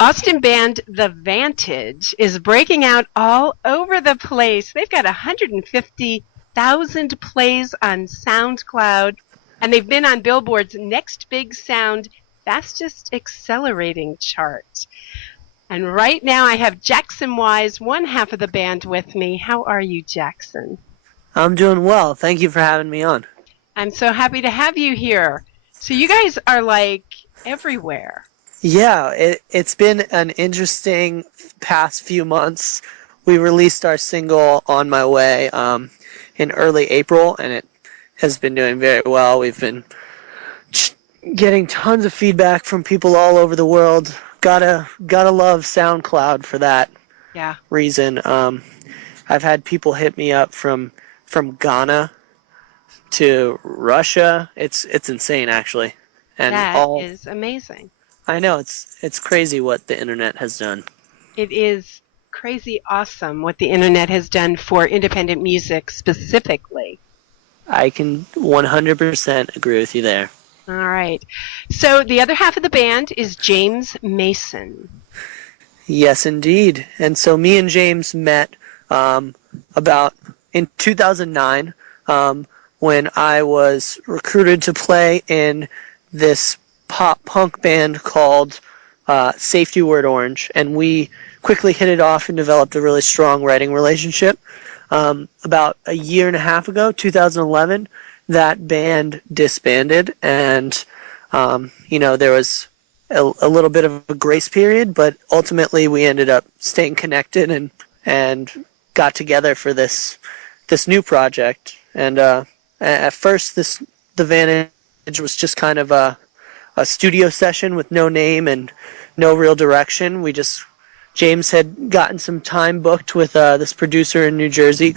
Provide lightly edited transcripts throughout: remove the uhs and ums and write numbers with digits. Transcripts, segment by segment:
Austin band The Vantage is breaking out all over the place. They've got 150,000 plays on SoundCloud, and they've been on Billboard's Next Big Sound Fastest Accelerating chart. And right now I have Jackson Wise, one half of the band, with me. How are you, Jackson? I'm doing well. Thank you for having me on. I'm so happy to have you here. So you guys are like everywhere. Yeah, it's been an interesting past few months. We released our single On My Way in early April, and it has been doing very well. We've been getting tons of feedback from people all over the world. Gotta love SoundCloud for that reason. I've had people hit me up from Ghana to Russia. It's insane, actually. And that is amazing. I know, it's crazy what the internet has done. It is crazy awesome what the internet has done for independent music specifically. I can 100% agree with you there. All right. So the other half of the band is James Mason. Yes, indeed. And so me and James met about in 2009 when I was recruited to play in this pop punk band called Safety Word Orange, and we quickly hit it off and developed a really strong writing relationship. About a year and a half ago, 2011, that band disbanded, and there was a little bit of a grace period, but ultimately we ended up staying connected and got together for this new project. And at first, the Vantage was just kind of a studio session with no name and no real direction. James had gotten some time booked with this producer in New Jersey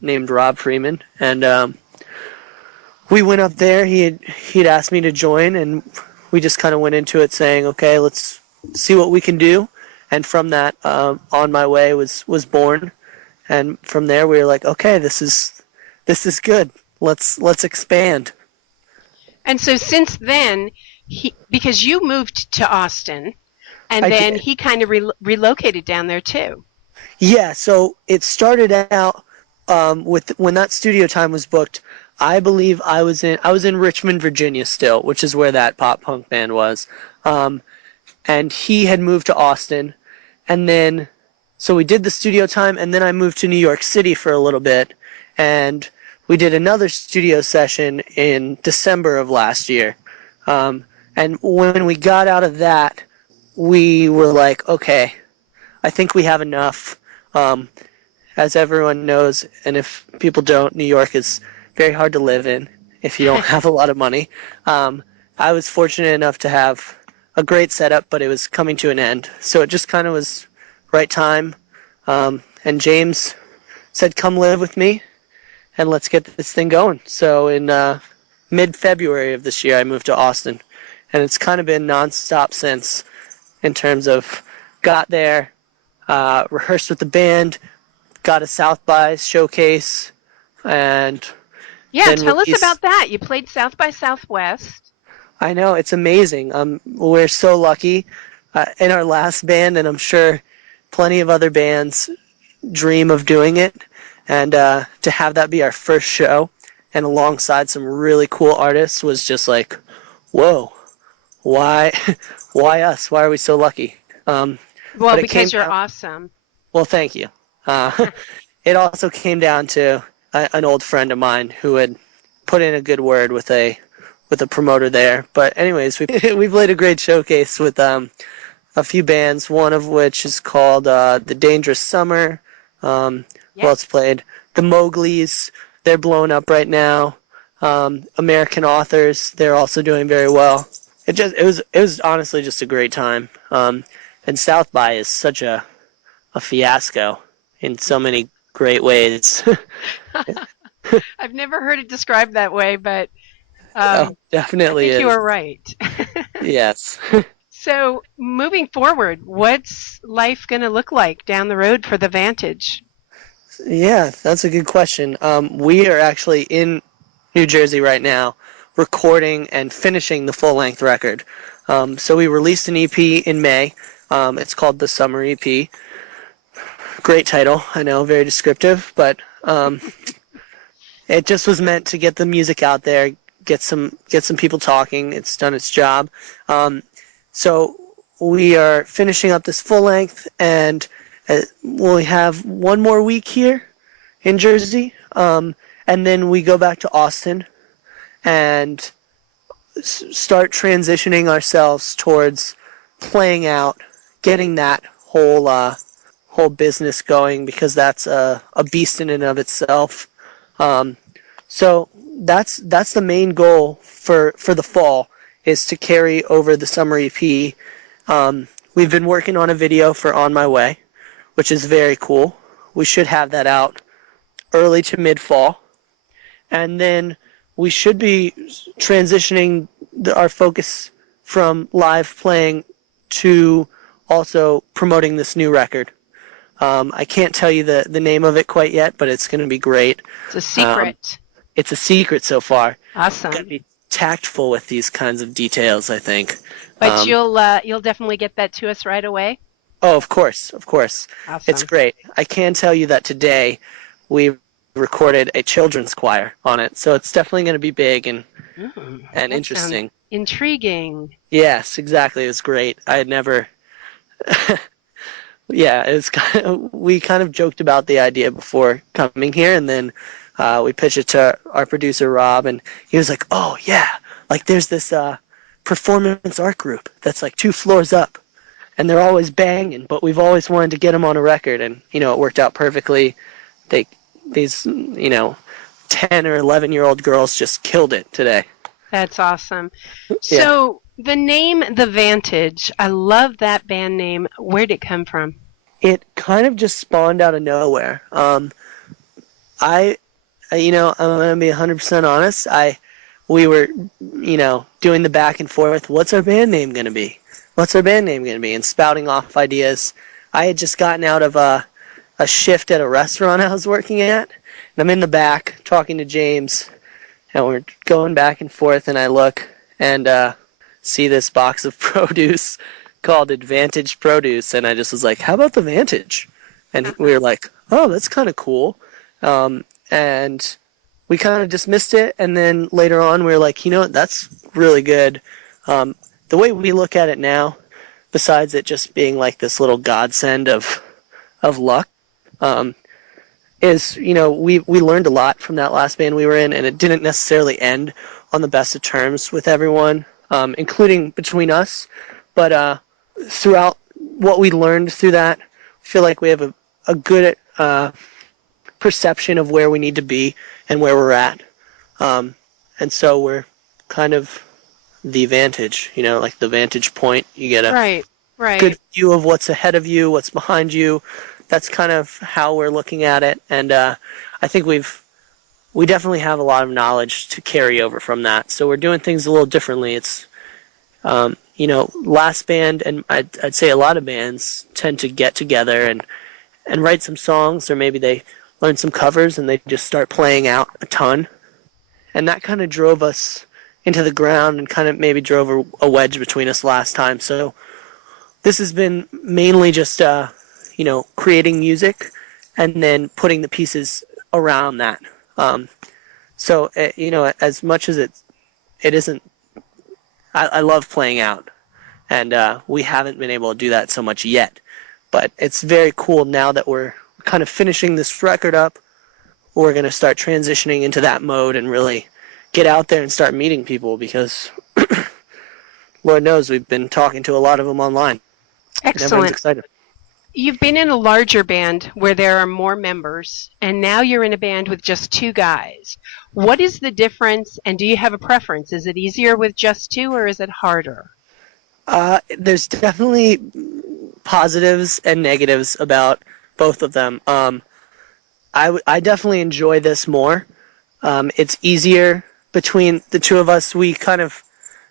named Rob Freeman, and we went up there. He'd asked me to join, and we just kind of went into it saying, okay, let's see what we can do. And from that, On My Way was born, and from there we were like, okay, this is good. Let's expand. And so since then, because you moved to Austin, and then he kind of relocated down there too. Yeah, so it started out with when that studio time was booked. I believe I was in Richmond, Virginia still, which is where that pop punk band was. And he had moved to Austin, and then so we did the studio time, and then I moved to New York City for a little bit, and we did another studio session in December of last year. And when we got out of that, we were like, okay, I think we have enough. As everyone knows, and if people don't, New York is very hard to live in if you don't have a lot of money. I was fortunate enough to have a great setup, but it was coming to an end. So it just kind of was right time. And James said, come live with me, and let's get this thing going. So in mid-February of this year, I moved to Austin. And it's kind of been nonstop since, in terms of got there, rehearsed with the band, got a South by showcase, and tell us about that. You played South by Southwest. I know, it's amazing. We're so lucky in our last band, and I'm sure plenty of other bands dream of doing it, and to have that be our first show and alongside some really cool artists was just like, whoa. Why us? Why are we so lucky? Well, because you're awesome. Well, thank you. It also came down to an old friend of mine who had put in a good word with a promoter there. But anyways, we played a great showcase with a few bands, one of which is called The Dangerous Summer. Who else played? The Mowglis. They're blowing up right now. American Authors. They're also doing very well. It was honestly just a great time. And South by is such a fiasco in so many great ways. I've never heard it described that way, but definitely I think you are right. Yes. So moving forward, what's life going to look like down the road for the Vantage? Yeah, that's a good question. We are actually in New Jersey right now, recording and finishing the full-length record. So we released an EP in May It's called The Summer EP. Great title, I know, very descriptive, but it just was meant to get the music out there, get some people talking. It's done its job. So we are finishing up this full length, and we'll have one more week here in Jersey, and then we go back to Austin and start transitioning ourselves towards playing out, getting that whole business going, because that's a beast in and of itself. So that's the main goal for the fall, is to carry over the summer EP. We've been working on a video for On My Way, which is very cool. We should have that out early to mid-fall. And then we should be transitioning our focus from live playing to also promoting this new record. I can't tell you the name of it quite yet, but it's going to be great. It's a secret. It's a secret so far. Awesome. Got to be tactful with these kinds of details, I think. But you'll definitely get that to us right away. Oh, of course. Awesome. It's great. I can tell you that today we recorded a children's choir on it, so it's definitely going to be big and interesting. Intriguing. Yes, exactly. It was great. I had never. Yeah, it was. We kind of joked about the idea before coming here, and then we pitched it to our producer Rob, and he was like, "Oh yeah, like there's this performance art group that's like 2 floors up, and they're always banging, but we've always wanted to get them on a record, and it worked out perfectly. These 10 or 11-year-old girls just killed it today." That's awesome. So the name The Vantage, I love that band name. Where'd it come from? It kind of just spawned out of nowhere. I'm going to be 100% honest. We were, doing the back and forth. What's our band name going to be? And spouting off ideas. I had just gotten out of a shift at a restaurant I was working at, and I'm in the back talking to James, and we're going back and forth, and I look and see this box of produce called Vantage Produce, and I just was like, how about the Vantage? And we were like, oh, that's kind of cool. And we kind of dismissed it, and then later on we were like, that's really good. The way we look at it now, besides it just being like this little godsend of luck, is, we learned a lot from that last band we were in, and it didn't necessarily end on the best of terms with everyone, including between us. But throughout what we learned through that, I feel like we have a good perception of where we need to be and where we're at. And so we're kind of the vantage, like the vantage point. You get a good view of what's ahead of you, what's behind you. That's kind of how we're looking at it, and I think we definitely have a lot of knowledge to carry over from that. So we're doing things a little differently. It's last band, and I'd say a lot of bands tend to get together and write some songs, or maybe they learn some covers and they just start playing out a ton, and that kind of drove us into the ground and kind of maybe drove a wedge between us last time. So this has been mainly just creating music and then putting the pieces around that. So as much as it isn't, I love playing out, and we haven't been able to do that so much yet. But it's very cool now that we're kind of finishing this record up. We're going to start transitioning into that mode and really get out there and start meeting people, because Lord knows we've been talking to a lot of them online. Excellent. Everyone's excited. You've been in a larger band where there are more members, and now you're in a band with just 2 guys. What is the difference, and do you have a preference? Is it easier with just 2, or is it harder? There's definitely positives and negatives about both of them. I definitely enjoy this more. It's easier between the 2 of us. We kind of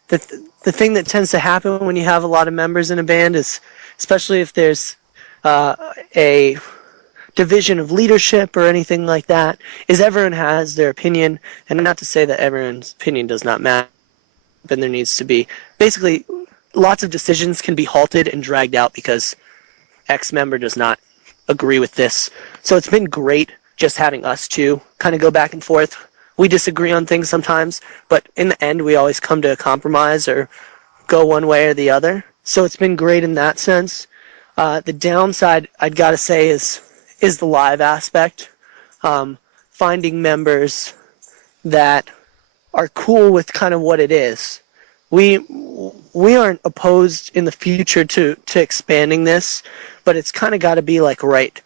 the thing that tends to happen when you have a lot of members in a band is, especially if there's a division of leadership or anything like that, is everyone has their opinion, and not to say that everyone's opinion does not matter, and there needs to be. Basically, lots of decisions can be halted and dragged out because X member does not agree with this. So it's been great just having us two kind of go back and forth. We disagree on things sometimes, but in the end, we always come to a compromise or go one way or the other. So it's been great in that sense. The downside, I'd got to say, is the live aspect. Finding members that are cool with kind of what it is. We aren't opposed in the future to expanding this, but it's kind of got to be like right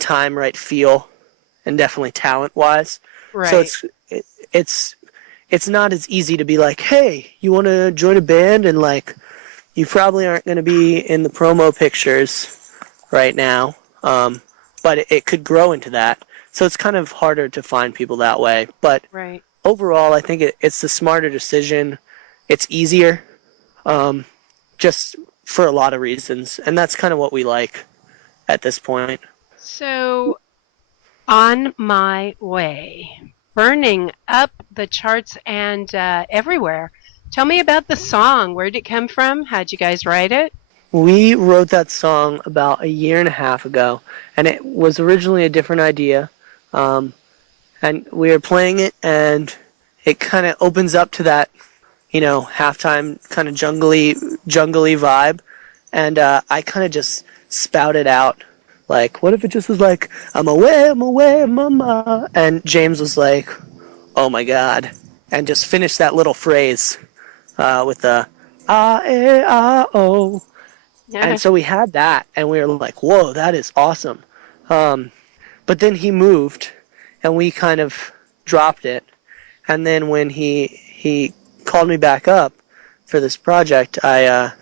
time, right feel, and definitely talent wise. So Right. it's not as easy to be like, hey, you want to join a band, and like you probably aren't going to be in the promo pictures right now, but it could grow into that. So it's kind of harder to find people that way. But Right. overall, I think it's the smarter decision. It's easier, just for a lot of reasons, and that's kind of what we like at this point. So, On My Way, burning up the charts and everywhere. Tell me about the song. Where did it come from? How'd you guys write it? We wrote that song about a year and a half ago, and it was originally a different idea. And we were playing it, and it kind of opens up to that, halftime kind of jungly vibe. And I kind of just spouted out, like, what if it just was like, I'm away, mama. And James was like, oh my God. And just finished that little phrase with the ah, eh, ah, oh. And so we had that, and we were like, whoa, that is awesome. But then he moved, and we kind of dropped it. And then when he called me back up for this project, I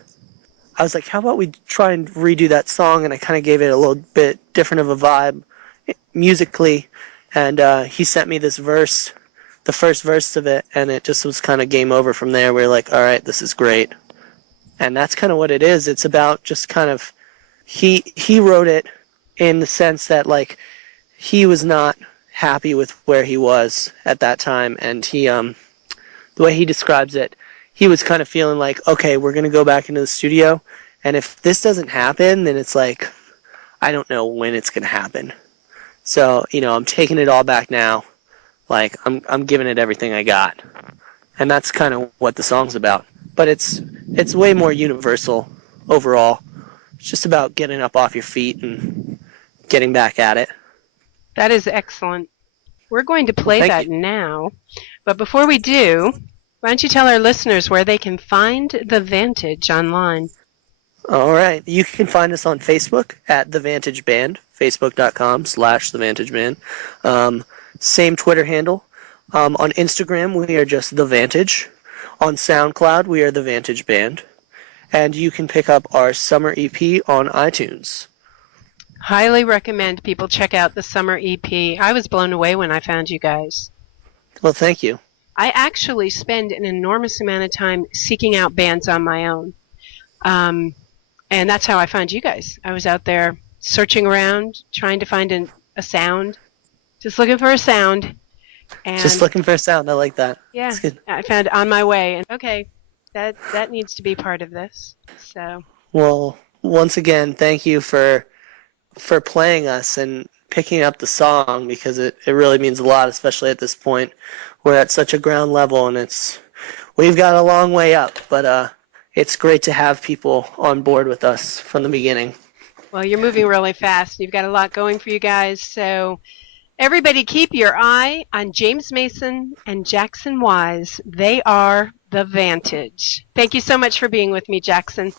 was like, how about we try and redo that song? And I kind of gave it a little bit different of a vibe musically. And he sent me this verse, the first verse of it, and it just was kind of game over from there. We were like, all right, this is great. And that's kind of what it is. It's about just kind of, he wrote it in the sense that, like, he was not happy with where he was at that time. And the way he describes it, he was kind of feeling like, okay, we're going to go back into the studio. And if this doesn't happen, then it's like, I don't know when it's going to happen. So, I'm taking it all back now. Like, I'm giving it everything I got. And that's kind of what the song's about. But it's way more universal overall. It's just about getting up off your feet and getting back at it. That is excellent. We're going to Well, play thank that you. now. But before we do, why don't you tell our listeners where they can find the Vantage online? All right. You can find us on Facebook at The Vantage Band, facebook.com/The Vantage Band. Same Twitter handle. On Instagram, we are just The Vantage. On SoundCloud, we are The Vantage Band. And you can pick up our summer EP on iTunes. Highly recommend people check out the summer EP. I was blown away when I found you guys. Well, thank you. I actually spend an enormous amount of time seeking out bands on my own. And that's how I found you guys. I was out there searching around, trying to find a sound, just looking for a sound. And Just looking for a sound. I like that. yeah, That's good. I found On My Way. And okay, that needs to be part of this. So Well, once again, thank you for playing us and picking up the song, because it really means a lot, especially at this point. We're at such a ground level, and we've got a long way up, but it's great to have people on board with us from the beginning. well, you're moving really fast. You've got a lot going for you guys. So everybody keep your eye on James Mason and Jackson Wise. They are the Vantage. Thank you so much for being with me, Jackson.